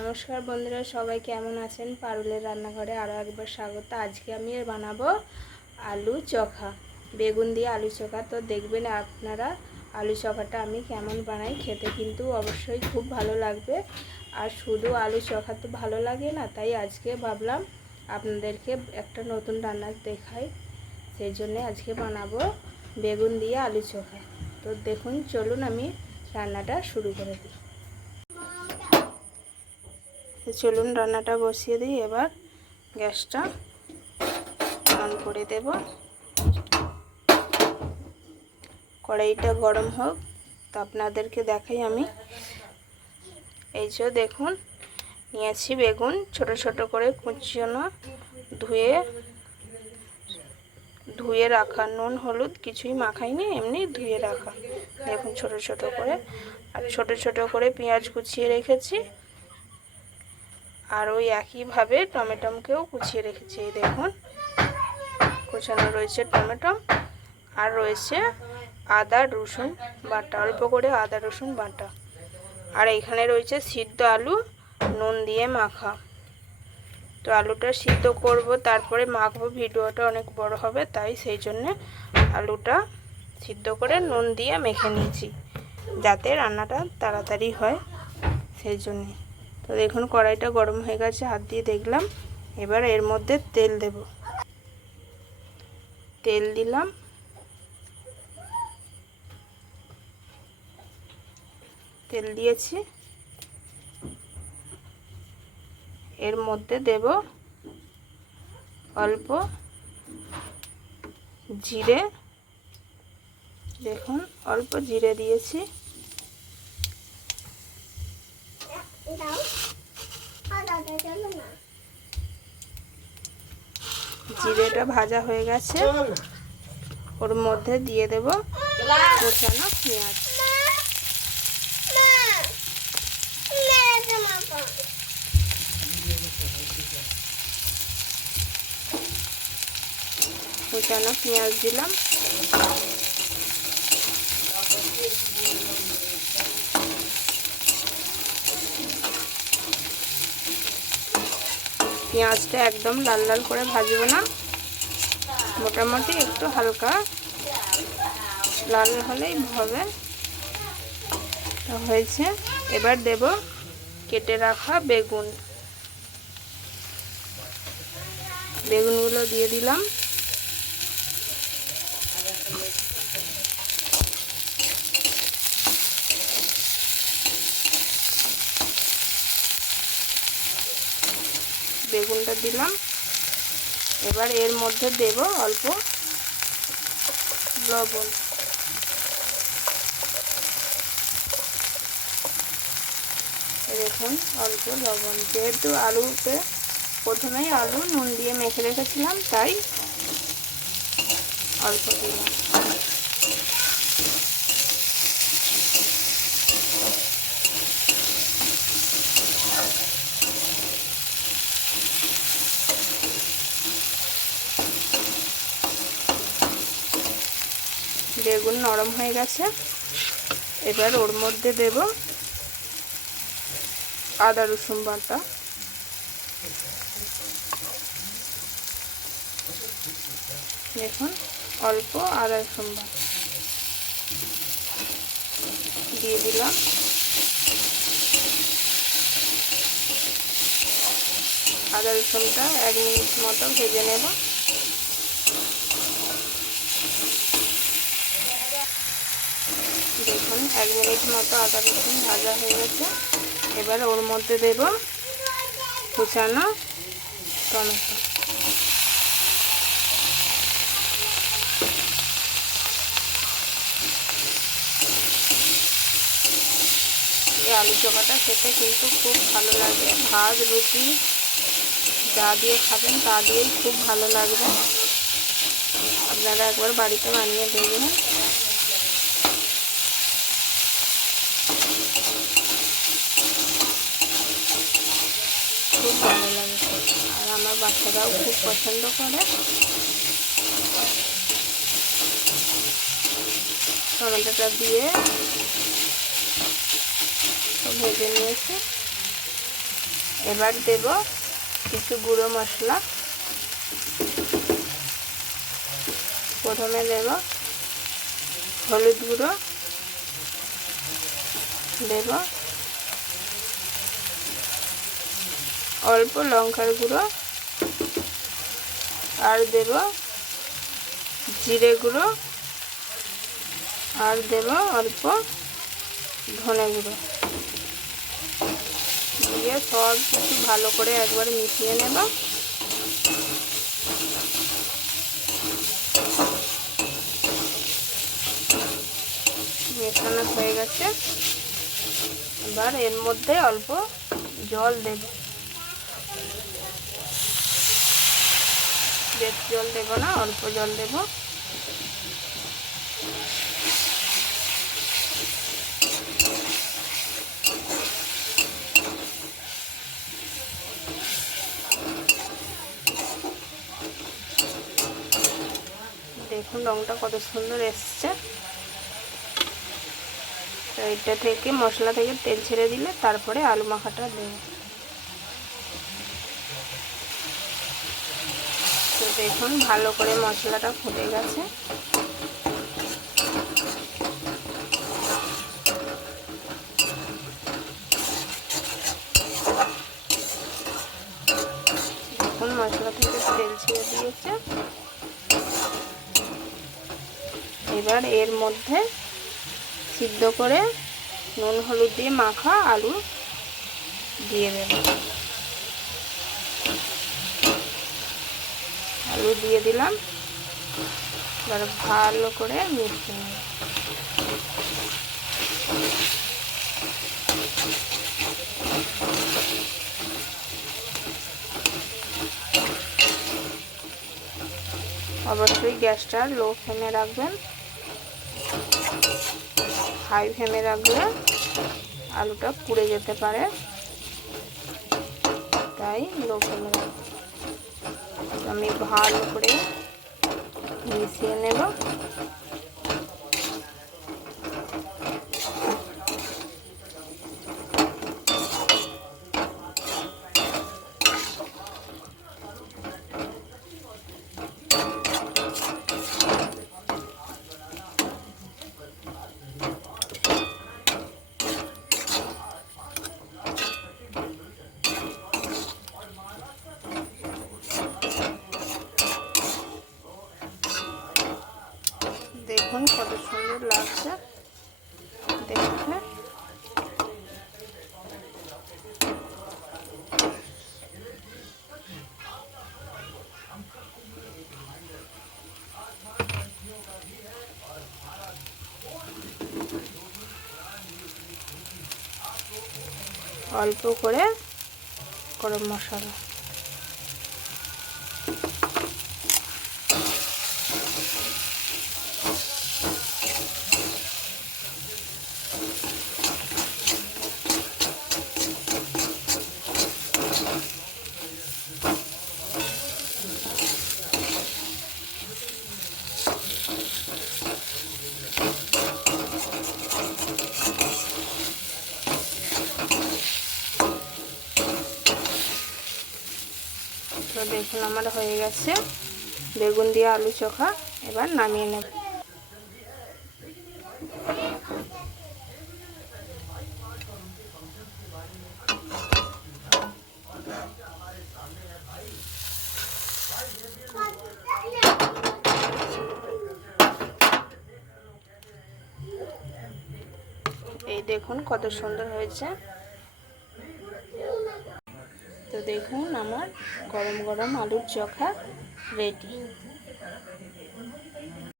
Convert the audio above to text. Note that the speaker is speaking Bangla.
নমস্কার বন্ধুরা, সবাই কেমন আছেন? পারুলের রান্নাঘরে আরও একবার স্বাগত। আজকে আমি বানাবো আলু চোখা, বেগুন দিয়ে আলু চোখা। তো দেখবেন আপনারা আলু চোখাটা আমি কেমন বানাই, খেতে কিন্তু অবশ্যই খুব ভালো লাগবে। আর শুধু আলু চোখা তো ভালো লাগে না, তাই আজকে ভাবলাম আপনাদেরকে একটা নতুন রান্না দেখাই। সেই জন্যে আজকে বানাবো বেগুন দিয়ে আলু চোখা। তো দেখুন, চলুন আমি রান্নাটা শুরু করে দিই। তো চলুন রান্নাটা বসিয়ে দিই। এবার গ্যাসটা অন করে দেব, কড়াইটা গরম হোক। তো আপনাদেরকে দেখাই আমি। এই যে দেখুন, নিয়েছি বেগুন, ছোট ছোট করে কুচানো, ধুয়ে রাখা, নুন হলুদ কিছুই মাখাইনি, এমনি ধুয়ে রাখা। দেখুন ছোট ছোট করে। আর ছোট ছোট করে পেঁয়াজ কুচিয়ে রেখেছি। আর ওই একইভাবে টমেটোকেও কুচিয়ে রেখেছি। এই দেখুন, কুচানো রয়েছে টমেটো, আর রয়েছে আদা রসুন বাটা, অল্প করে আদা রসুন বাটা। আর এখানে রয়েছে সিদ্ধ আলু, নুন দিয়ে মাখা। তো আলুটা সিদ্ধ করব, তারপরে মাখবো। ভিডিওটা অনেক বড় হবে, তাই সেই জন্যে আলুটা সিদ্ধ করে নুন দিয়ে মেখে নিয়েছি, যাতে রান্নাটা তাড়াতাড়ি হয়, সেই জন্যে। তো দেখুন কড়াইটা গরম হয়ে গেছে, হাত দিয়ে দেখলাম। এবার এর মধ্যে তেল দেব। তেল দিলাম, তেল দিয়েছি। এর মধ্যে দেব অল্প জিরে। দেখুন অল্প জিরে দিয়েছি। জিরেটা ভাজা হয়ে গেছে, ওর মধ্যে দিয়ে দেব কুচানো পেঁয়াজ। কুচানো পেঁয়াজ দিলাম। পেঁয়াজটা একদম লাল লাল করে ভাজবো না, মোটামুটি একটু হালকা লাল হলেই হবে। হয়েছে। এবার দেব কেটে রাখা বেগুন। বেগুনগুলো দিয়ে দিলাম। বেগুনটা দিলাম। এবার এর মধ্যে দেব অল্প লবণ। দেখুন অল্প লবণ, যেহেতু আলুতে প্রথমেই আলু নুন দিয়ে মেখে রেখেছিলাম, তাই অল্প দিলাম। বেগুন নরম হয়ে গেছে। এবার ওর মধ্যে দেব আদা রসুন বাটা। দেখুন অল্প আদা রসুন বাটা দিয়ে দিলাম। আদা রসুনটা 1 মিনিট মতো ভেজে নেব। দেখুন 1 মিনিট মতো আদা রসুন ভাজা হয়ে গেছে। এবার ওর মধ্যে দেব কুচানো টমেটো। এই আলু চোখাটা খেতে কিন্তু খুব ভালো লাগে, ভাত রুটি যা দিয়ে খাবেন তা দিয়েই খুব ভালো লাগবে। আপনারা একবার বাড়িতে বানিয়ে দেখবেন। খুব ভালো লাগে, আর আমার বাচ্চারাও খুব পছন্দ করে। টমেটোটা দিয়ে ভেজে নিয়েছি। এবার দেব কিছু গুঁড়ো মশলা। প্রথমে দেব হলুদ গুঁড়ো, দেব অল্প লঙ্কার গুঁড়ো, আর দেব জিরে গুঁড়ো, আর দেব অল্প ধনে গুঁড়ো। দিয়ে সব কিছু ভালো করে একবার মিশিয়ে নেব। মেশানো হয়ে গেছে। এবার এর মধ্যে অল্প জল দেব, বেশি জল দেব না, অল্প জল দেব। দেখুন রংটা কত সুন্দর এসছে। তো এটা থেকে মশলা থেকে তেল ছেড়ে দিলে তারপরে আলু মাখাটা দেব। তো দেখুন ভালো করে মশলাটা ফুটে গেছে। দেখুন মশলা থেকে তেল ছেড়ে দিয়েছে। এবার এর মধ্যে সিদ্ধ করে নুন হলুদ দিয়ে মাখা আলু দিয়ে দেব। আলু দিয়ে দিলাম। এবার ভালো করে মিশিয়ে নেব। অবশ্যই গ্যাসটা লো ফ্লেমে রাখবেন। হাই ফ্লেমে রাখলে আলুটা পুড়ে যেতে পারে, তাই লো ফ্লেমে রাখবো। আমি ভালো করে মিশিয়ে নেব। দেখুন কত সুন্দর লাগছে দেখতে। অল্প করে গরম মশলা, তো দেখুন আমার হয়ে গেছে বেগুন দিয়ে আলু চোখা। এবার নামিয়ে নেব। এই দেখুন কত সুন্দর হয়েছে। তো দেখুন আমার গরম গরম আলুর চোখা রেডি।